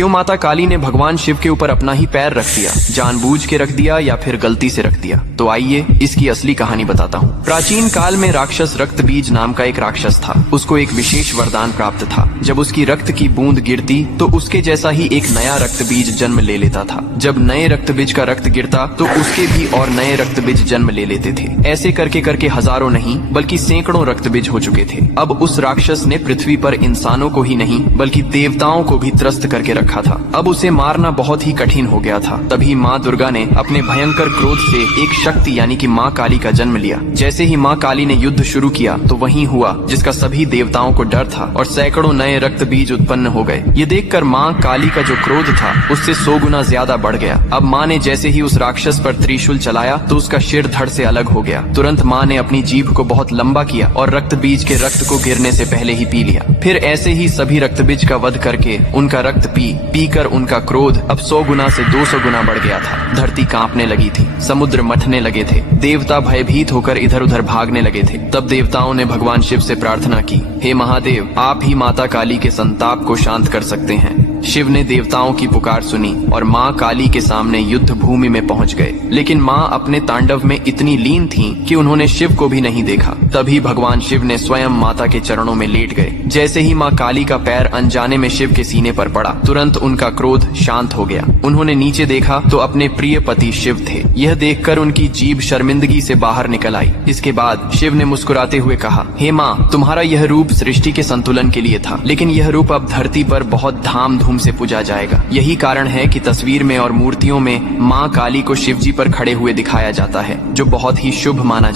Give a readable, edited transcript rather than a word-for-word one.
क्यों माता काली ने भगवान शिव के ऊपर अपना ही पैर रख दिया? जानबूझ के रख दिया या फिर गलती से रख दिया? तो आइए इसकी असली कहानी बताता हूँ। प्राचीन काल में राक्षस रक्तबीज नाम का एक राक्षस था। उसको एक विशेष वरदान प्राप्त था। जब उसकी रक्त की बूंद गिरती तो उसके जैसा ही एक नया रक्तबीज जन्म ले लेता था। जब नए रक्तबीज का रक्त गिरता तो उसके भी और नए रक्तबीज जन्म ले लेते थे। ऐसे करके करके हजारों नहीं बल्कि सैकड़ों रक्तबीज हो चुके थे। अब उस राक्षस ने पृथ्वी पर इंसानों को ही नहीं बल्कि देवताओं को भी त्रस्त करके रखा था। अब उसे मारना बहुत ही कठिन हो गया था। तभी माँ दुर्गा ने अपने भयंकर क्रोध से एक शक्ति यानी कि माँ काली का जन्म लिया। जैसे ही माँ काली ने युद्ध शुरू किया तो वही हुआ जिसका सभी देवताओं को डर था और सैकड़ों नए रक्त बीज उत्पन्न हो गए। ये देखकर माँ काली का जो क्रोध था उससे 100 गुना ज्यादा बढ़ गया। अब माँ ने जैसे ही उस राक्षस पर त्रिशूल चलाया तो उसका सिर धड़ से अलग हो गया। तुरंत माँ ने अपनी जीभ को बहुत लंबा किया और रक्त बीज के रक्त को गिरने से पहले ही पी लिया। फिर ऐसे ही सभी रक्त बीज का वध करके उनका रक्त पी कर उनका क्रोध अब 100 गुना से 200 गुना बढ़ गया था। धरती कांपने लगी थी, समुद्र मथने लगे थे, देवता भयभीत होकर इधर उधर भागने लगे थे। तब देवताओं ने भगवान शिव से प्रार्थना की, हे महादेव, आप ही माता काली के संताप को शांत कर सकते हैं। शिव ने देवताओं की पुकार सुनी और माँ काली के सामने युद्ध भूमि में पहुंच गए। लेकिन माँ अपने तांडव में इतनी लीन थीं कि उन्होंने शिव को भी नहीं देखा। तभी भगवान शिव ने स्वयं माता के चरणों में लेट गए। जैसे ही माँ काली का पैर अनजाने में शिव के सीने पर पड़ा, तुरंत उनका क्रोध शांत हो गया। उन्होंने नीचे देखा तो अपने प्रिय पति शिव थे। यह देखकर उनकी जीभ शर्मिंदगी से बाहर निकल आई। इसके बाद शिव ने मुस्कुराते हुए कहा, हे माँ, तुम्हारा यह रूप सृष्टि के संतुलन के लिए था, लेकिन यह रूप अब धरती पर बहुत धाम से पूजा जाएगा। यही कारण है कि तस्वीर में और मूर्तियों में माँ काली को शिवजी पर खड़े हुए दिखाया जाता है, जो बहुत ही शुभ माना